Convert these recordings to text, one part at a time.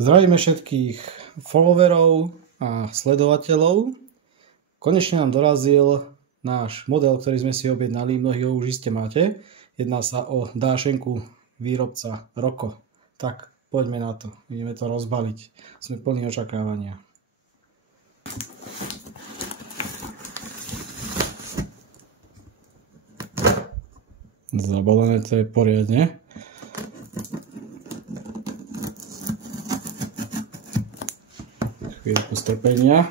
Zdravíme všetkých followerov a sledovateľov. Konečne nám dorazil náš model, ktorý sme si objednali. Mnohí ho už iste máte. Jedná sa o dášenku výrobca Roko. Tak, poďme na to. Ideme to rozbaliť. Sme plní očakávania. Zabalené to je poriadne. Chvíľku strpenia.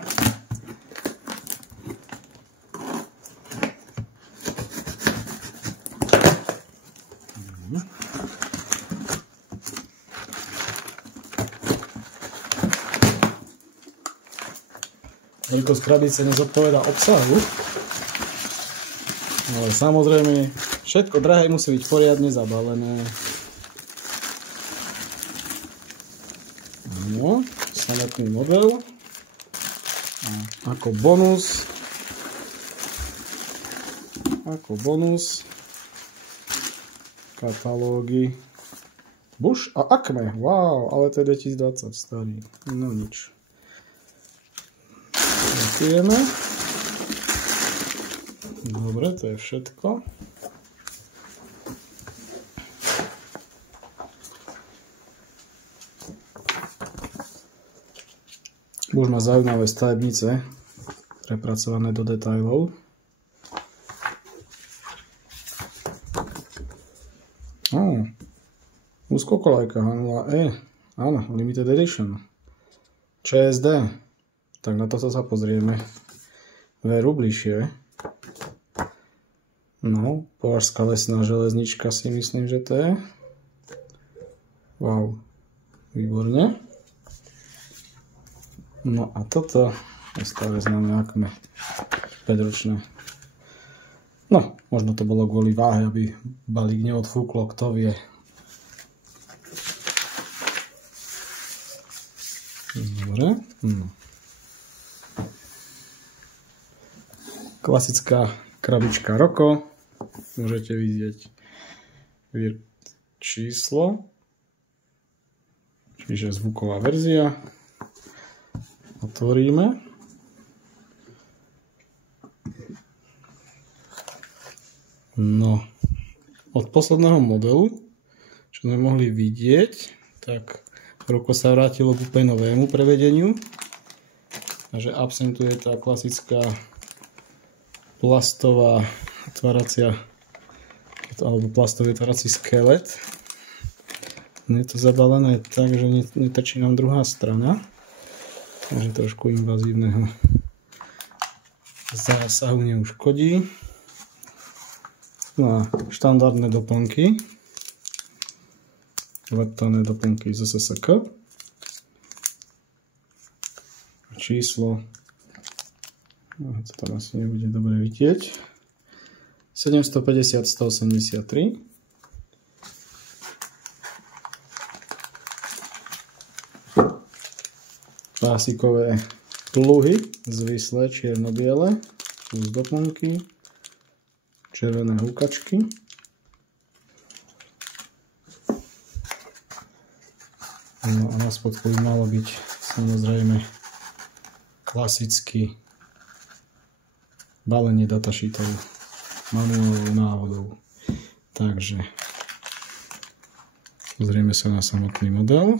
Veľkosť krabice nezodpovedá obsahu, ale samozrejme všetko drahé musí byť poriadne zabalené. No, samotný model. A ako bonus katalógy Bosch a Acme. Wow, ale to je 2020 starý. No nič. Ďakujeme. Dobre, to je všetko. Už má zaujímavé stavebnice, prepracované do detailov. Úzkokolajka Hanwha E, áno, Limited Edition. ČSD, tak na to sa pozrieme veru bližšie. No, Považská lesná železnička si myslím, že to je. Wow, výborne. No a toto je stále známe Acme 5-ročné. No, možno to bolo kvôli váhe, aby balík neodfúklo, kto vie. Dobre. No. Klasická krabička Roko. Môžete vidieť číslo, čiže zvuková verzia. Otvoríme. No, od posledného modelu, čo sme mohli vidieť, tak Roko sa vrátilo k úplne novému prevedeniu. Takže absentuje tá klasická plastová otváracia alebo plastový otvárací skelet. Je to zabalené tak, že netrčí nám druhá strana. Takže trošku invazívneho zásahu neuškodí. No a štandardné doplnky. Leptané doplnky z SSK. Číslo, to tam asi nebude dobre vidieť. 750 183. Klasikové pluhy, zvislé, čierno-biele, plus doplnky, červené hukačky. No a na spodku by malo byť samozrejme klasicky balenie datasheetov manuálovou náhodou. Takže pozrieme sa na samotný model.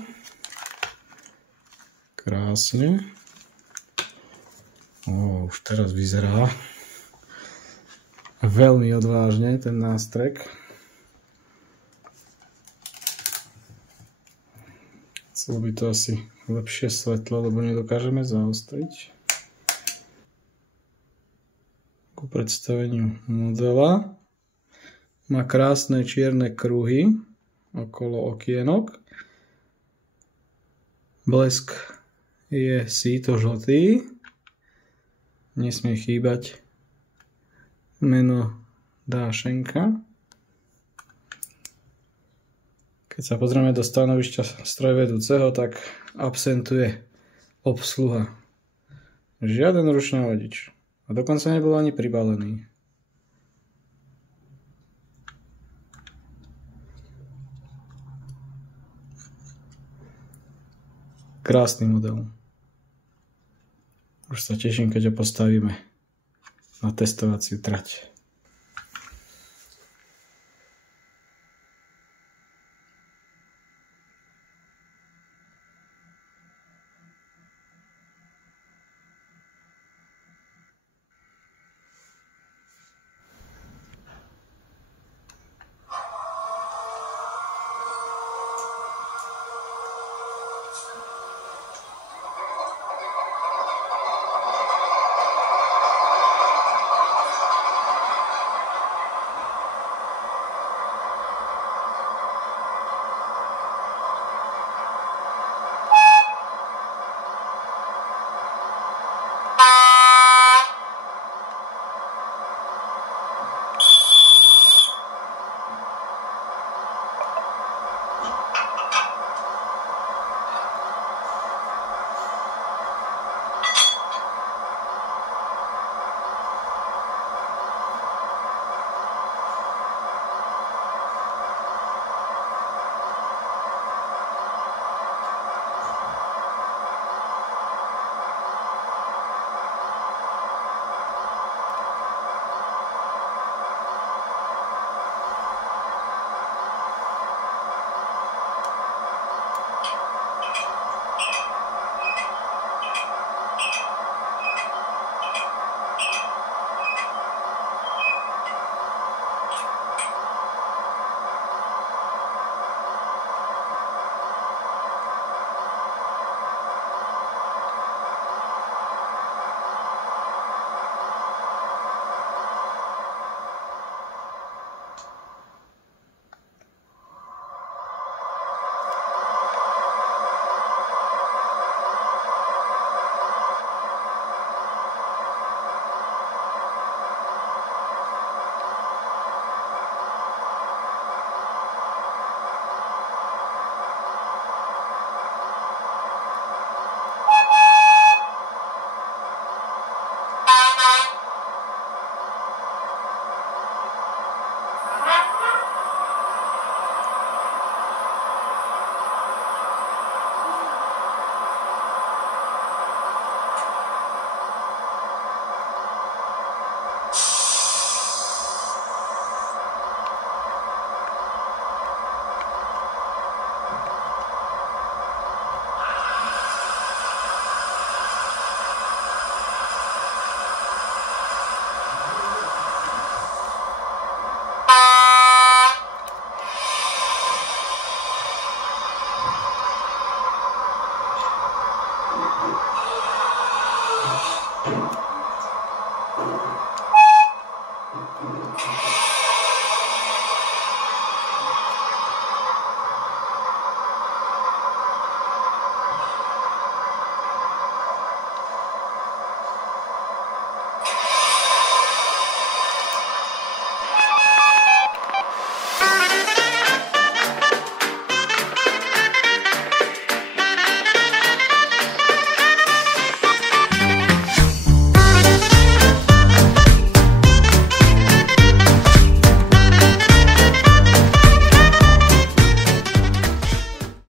Krásne. Už teraz vyzerá veľmi odvážne ten nástrek. Chcelo by to asi lepšie svetlo, lebo nedokážeme zaostriť. Ku predstaveniu modela. Má krásne čierne kruhy okolo okienok. Blesk je síto žltý. Nesmie chýbať meno dášenka. Keď sa pozrieme do stanovišťa strojvedúceho, tak absentuje obsluha. Žiaden ručný vodič. A dokonca nebol ani pribalený. Krásny model. Už sa teším, keď ho postavíme na testovaciu trať.